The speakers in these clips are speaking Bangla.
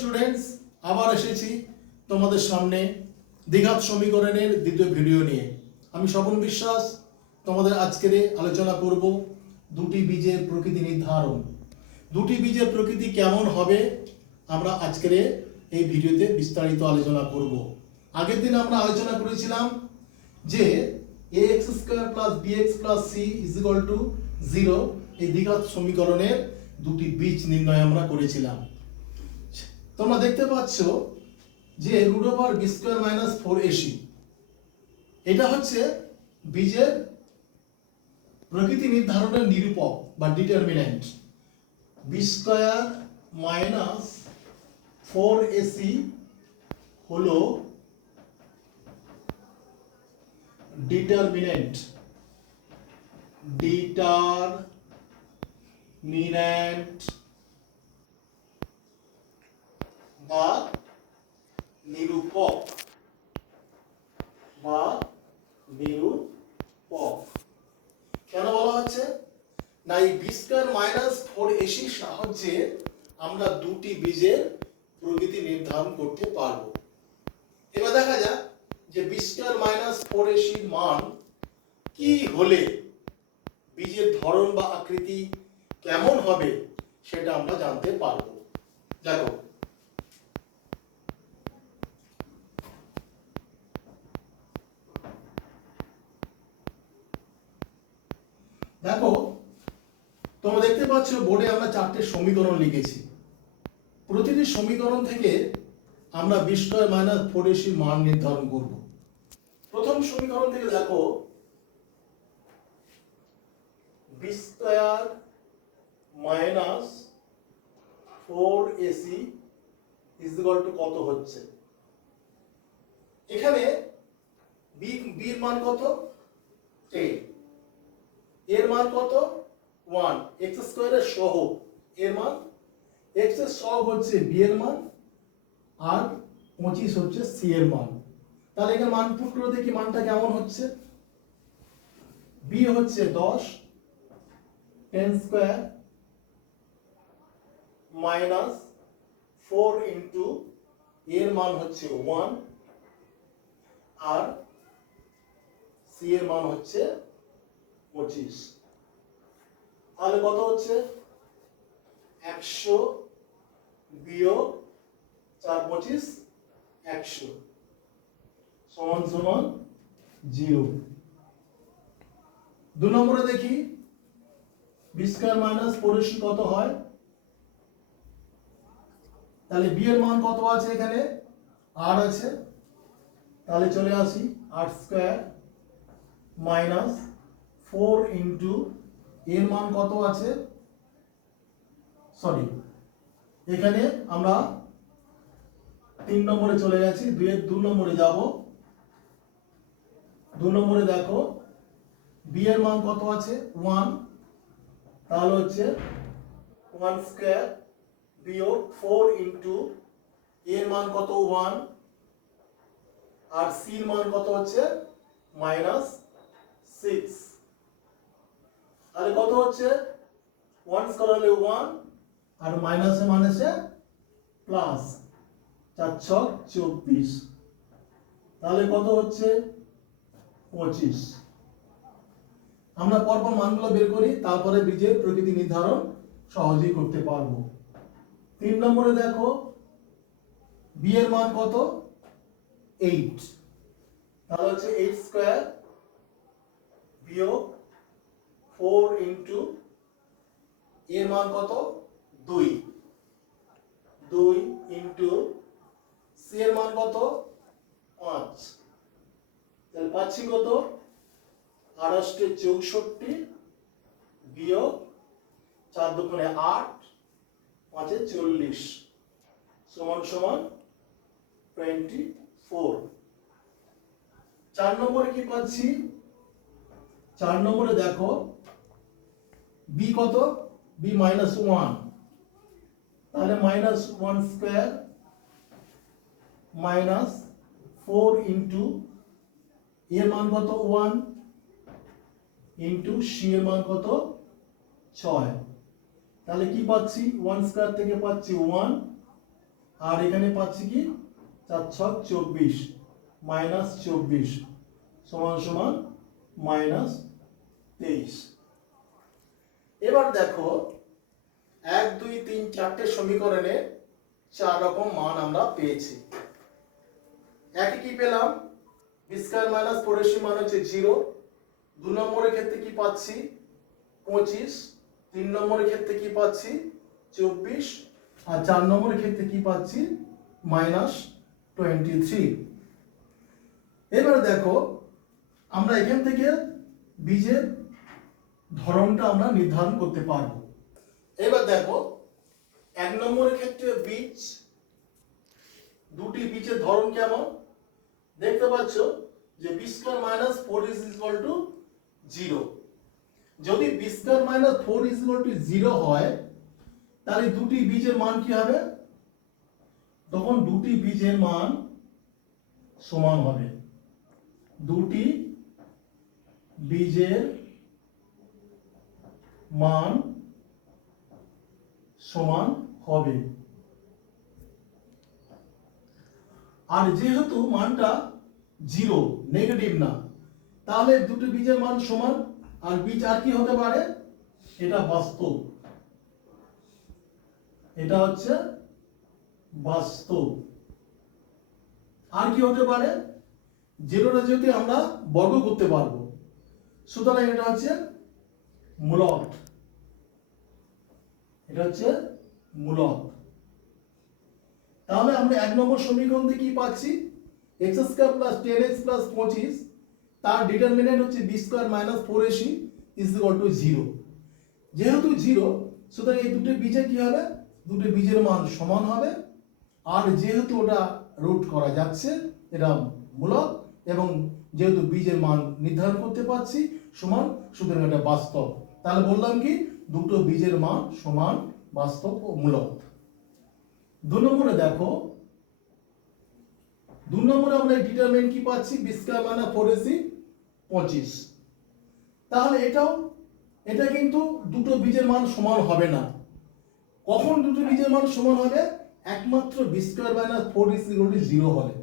স্টুডেন্টস আবার এসেছি তোমাদের সামনে দ্বিঘাত সমীকরণের দ্বিতীয় ভিডিও নিয়ে। আমি স্বপন বিশ্বাস, তোমাদের আজকের আলোচনা করব দুটি বীজের প্রকৃতি নির্ধারণ। দুটি বীজের প্রকৃতি কেমন হবে আমরা আজকের এই ভিডিওতে বিস্তারিত আলোচনা করব। আগের দিন আমরা আলোচনা করেছিলাম যে A X square plus B X plus C is equal to zero এই দ্বিঘাত সমীকরণের দুটি বীজ নির্ণয় আমরা করেছিলাম। তোমরা দেখতে পাচ্ছ যে root over B square minus four A C হচ্ছে বীজের প্রকৃতি নির্ধারণের নিরূপক বা determinant B square minus four A C determinant determinant বা নিরূপক। বা নিরূপক। কেন বলা হচ্ছে? না এই বি স্কোয়ার মাইনাস ফোর এসির সাহায্যে আমরা দুটি বীজের প্রকৃতি নির্ধারণ করতে পারব। এবার দেখা যাক যে বি স্কোয়ার মাইনাস ফোর এসির মান কি হলে বীজের ধরন বা আকৃতি কেমন হবে সেটা আমরা জানতে পারব। দেখো দেখো, তোমরা দেখতে পাচ্ছ বোর্ডে আমরা চারটে সমীকরণ লিখেছি। প্রতিটি সমীকরণ থেকে আমরা বিস্ময় মাইনাস ফোর এসির মান নির্ধারণ করব। প্রথম সমীকরণ থেকে দেখো B square minus four AC is to কত হচ্ছে? এখানে বি বির মান কত? টেন এর মান কত? ওয়ান। এক্স স্কোয়ারের সহ। এর মান? এক্সের সহ হচ্ছে বি এর মান, আর পঁচিশ হচ্ছে সি এর মান। তাহলে এখানে মান পুট করে দেখি মানটা কেমন হচ্ছে। বি হচ্ছে দশ, ten square minus four into এর মান হচ্ছে ওয়ান, আর সি এর মান হচ্ছে পঁচিশ। তাহলে কত হচ্ছে? একশো বিয়োগ চার পঁচিশ, একশো। সমান সমান জিরো। দু নম্বরে দেখি, বি স্কোয়ার মাইনাস পড়োশি কত হয়? তাহলে বি এর মান কত আছে এখানে? আর আছে। তাহলে চলে আসি আট স্কোয়ার মাইনাস ফোর ইন্টু এর মান কত আছে? সরি, এখানে আমরা তিন নম্বরে চলে গেছি দুইয়ের দু নম্বরে যাব। দু নম্বরে দেখো বি এর মান কত আছে? ওয়ান তাহলে হচ্ছে ওয়ান স্কোয়ার বিয়োগ ফোর ইন্টু এর মান কত? ওয়ান আর সির মান কত হচ্ছে? মাইনাস সিক্স তাহলে কত হচ্ছে? ওয়ান স্কোয়ার হলে ওয়ান আর মাইনাসে মাইনাসে প্লাস চার ছক চব্বিশ। তাহলে কত হচ্ছে? পঁচিশ। আমরা পরপর মানগুলো বের করি, তারপরে বীজের প্রকৃতি নির্ধারণ সহজেই করতে পারব। তিন নম্বরে দেখো বি এর মান কত? এইট তাহলে হচ্ছে এইট স্কোয়ার বিয়োগ ফোর ইন্টু এর মান কত? দুই। দুই ইন্টু সি এর মান কত? পাঁচ। তাহলে পাচ্ছি কত? আড়াইশটে চৌষট্টি বিয়োগ চার দুগুণে আট, পাঁচে চল্লিশ। সমান সমান টোয়েন্টি ফোর চার নম্বরে কি পাচ্ছি? চার নম্বরে দেখো বি কত? বি মাইনাস ওয়ান তাহলে minus one square minus four into এর মান কত? ওয়ান ইন্টু সি এর মান কত? ছয়। তাহলে কি পাচ্ছি? ওয়ান স্কোয়ার থেকে পাচ্ছি ওয়ান আর এখানে পাচ্ছি কি? চার ছক চব্বিশ মাইনাস চব্বিশ, সমান সমান মাইনাস তেইশ। এবার দেখো, এক, দুই, তিন, চারটে সমীকরণে চার রকম মান আমরা পেয়েছি। একে কি পেলাম? বি স্কয়ার মাইনাস পড়েছি মান হচ্ছে জিরো দু নম্বরের ক্ষেত্রে কি পাচ্ছি? পঁচিশ। তিন নম্বরের ক্ষেত্রে কি পাচ্ছি? চব্বিশ। আর চার নম্বরের ক্ষেত্রে কি পাচ্ছি? মাইনাস টোয়েন্টি থ্রি এবারে দেখো, আমরা এখান থেকে বীজের ধরনটা আমরা নির্ধারণ করতে পারব। এবার দেখো, এক নম্বরের ক্ষেত্রে বীজ, দুটি বীজের ধরন কেমন? দেখতে পাচ্ছ যে B square minus four is equal to zero যদি B square minus four is equal to zero হয়, তাহলে দুটি বীজের মান কি হবে? তখন দুটি বীজের মান সমান হবে। দুটি বীজের মান সমান হবে। আর যেহেতু মানটা জিরো নেগেটিভ না, তাহলে দুটো বীজের মান সমান, আর বীজ আর কি হতে পারে? এটা বাস্তব। এটা হচ্ছে বাস্তব। আর কি হতে পারে? জিরোটা যদি আমরা বর্গ করতে পারব, সুতরাং এটা হচ্ছে মূলক এটা হচ্ছে মূলক তাহলে আমরা এক নম্বর সমীকরণ থেকে কি পাচ্ছি X square plus ten X plus পঁচিশ, তার ডিটারমিনেন্ট হচ্ছে B square minus four AC is equal to zero যেহেতু জিরো সুতরাং এই দুটো বীজের কি হবে? দুটো বীজের মান সমান হবে। আর যেহেতু ওটা রুট করা যাচ্ছে, এটা মূলক এবং যেহেতু বীজের মান নির্ধারণ করতে পারছি, সমান, সুতরাং এটা বাস্তব। তাহলে বললাম কি, দুটো বীজের মান সমান বাস্তব ও মূলক। দু নম্বরে দেখো, দু নম্বরে আমরা ডিটারমেন্ট কি পাচ্ছি? বিস্কার মানে ফোরেসি পঁচিশ। তাহলে এটাও, এটা কিন্তু দুটো বীজের মান সমান হবে না। কখন দুটো বীজের মান সমান হবে? একমাত্র B square minus four is equal to zero হলে।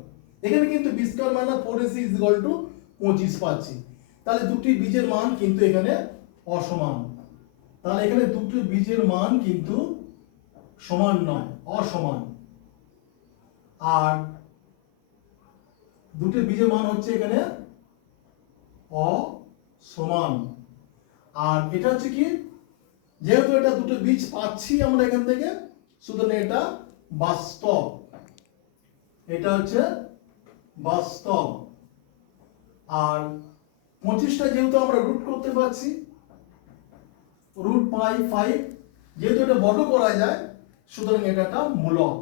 এখানে কিন্তু B square minus four is equal to পঁচিশ পাচ্ছি। তাহলে দুটি বীজের মান কিন্তু এখানে অসমান। তাহলে এখানে দুটো বীজের মান কিন্তু সমান নয়, অসমান। আর দুটো বীজের মান হচ্ছে এখানে অসমান। আর এটা হচ্ছে কি, যেহেতু এটা দুটো বীজ পাচ্ছি আমরা এখান থেকে, সুতরাং এটা বাস্তব। এটা হচ্ছে বাস্তব। আর পঁচিশটা যেহেতু আমরা রুট করতে পারছি রুট পাই ফাইভ যেহেতু এটা বড় করা যায়, সুতরাং এটা একটা মূলক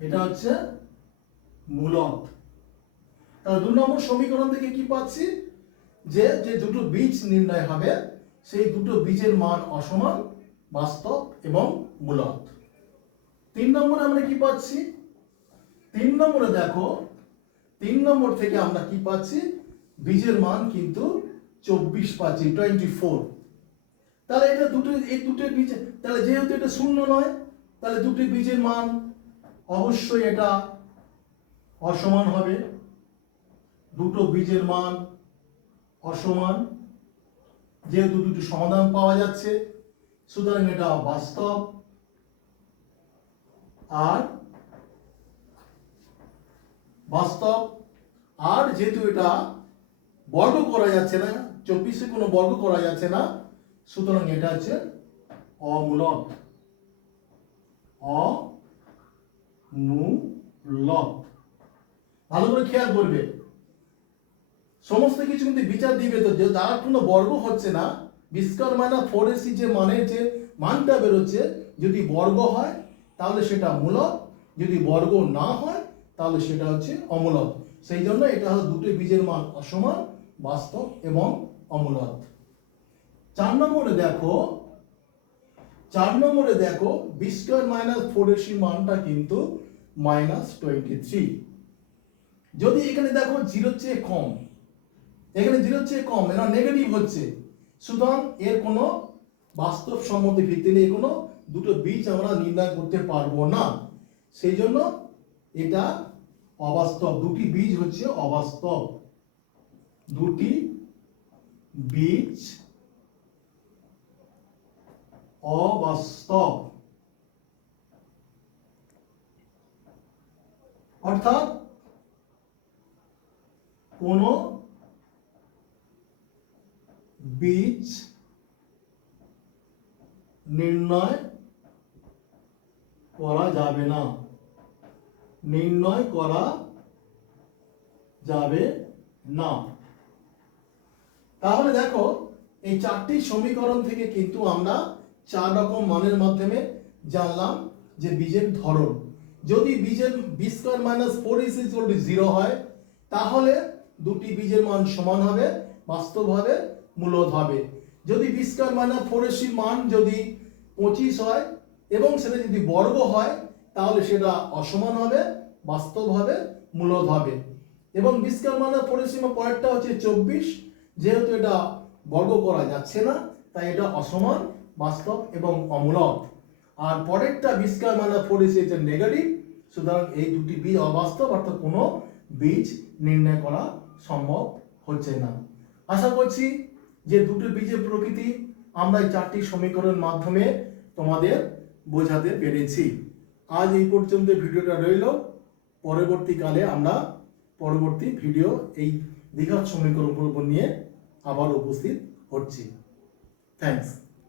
এটা হচ্ছে মূলক তাহলে দু নম্বর সমীকরণ থেকে কি পাচ্ছি? যে যে দুটো বীজ নির্ণয় হবে, সেই দুটো বীজের মান অসমান, বাস্তব এবং মূলক তিন নম্বরে আমরা কি পাচ্ছি? তিন নম্বরে দেখো, তিন নম্বর থেকে আমরা কি পাচ্ছি? বীজের মান কিন্তু চব্বিশ পাচ্ছি টোয়েন্টি ফোর তাহলে এটা দুটো, এই দুটো বীজ, তাহলে যেহেতু এটা শূন্য নয়, তাহলে দুটি বীজের মান অবশ্যই এটা অসমান হবে। দুটো বীজের মান অসমান, যেহেতু দুটি সমাধান পাওয়া যাচ্ছে, সুতরাং এটা বাস্তব। আর বাস্তব, আর যেহেতু এটা বর্গ করা যাচ্ছে না, চব্বিশে কোনো বর্গ করা যাচ্ছে না সুতরাং এটা হচ্ছে অমূলক। অমূলক। ভালো করে খেয়াল করবে। সমস্ত কিছু কিন্তু বিচার দিবে তো যার কোনো বর্গ হচ্ছে না। বিস্কার মানে ফোর এসি যে মানের যে মানটা বেরোচ্ছে, যদি বর্গ হয়, তাহলে সেটা মূলক। যদি বর্গ না হয়, তাহলে সেটা হচ্ছে অমূলক। সেই জন্য এটা হলো দুটো বীজের মান অসমান, বাস্তব এবং অমূলক। নম্বরে দেখো, চার নম্বরে দেখো B square minus four AC মানটা কিন্তু মাইনাস টোয়েন্টি থ্রি যদি এখানে দেখো জিরোর চেয়ে কম, এখানে জিরোর চেয়ে কম, এরা নেগেটিভ হচ্ছে। সুতরাং এর কোনো বাস্তব সম্মতি ভিত্তি নেই, কোনো দুটো বীজ আমরা নির্ণয় করতে পারব না। সেই জন্য এটা অবাস্তব। দুটি বীজ হচ্ছে অবাস্তব। দুটি বীজ অবাস্তব। অর্থাৎ কোন বীজ নির্ণয় করা যাবে না। নির্ণয় করা যাবে না। তাহলে দেখো, এই চারটি সমীকরণ থেকে কিন্তু আমরা চার রকম মানের মাধ্যমে জানলাম যে বীজের ধরন। যদি বীজের B square minus four is equal to zero হয়, তাহলে দুটি বীজের মান সমান হবে বাস্তব হবে মূলদ হবে। যদি বি স্কোয়ার মাইনাস ফোর এসির মান যদি পঁচিশ হয় এবং সেটা যদি বর্গ হয়, তাহলে সেটা অসমান হবে বাস্তব হবে মূলদ হবে। এবং বি স্কোয়ার মাইনাস ফোর এসির পরেরটা হচ্ছে চব্বিশ, যেহেতু এটা বর্গ করা যাচ্ছে না, তাই এটা অসমান। বাস্তব এবং অমূলক। আর পরেরটা B square minus four AC হচ্ছে নেগেটিভ সুতরাং এই দুটি বীজ অবাস্তব, অর্থাৎ কোনো বীজ নির্ণয় করা সম্ভব হচ্ছে না। আশা করছি যে দুটো বীজের প্রকৃতি আমরা এই চারটি সমীকরণের মাধ্যমে তোমাদের বোঝাতে পেরেছি। আজ এই পর্যন্ত ভিডিওটা রইল। পরবর্তীকালে আমরা পরবর্তী ভিডিও এই দীঘার সমীকরণ নিয়ে আবার উপস্থিত হচ্ছি। থ্যাংকস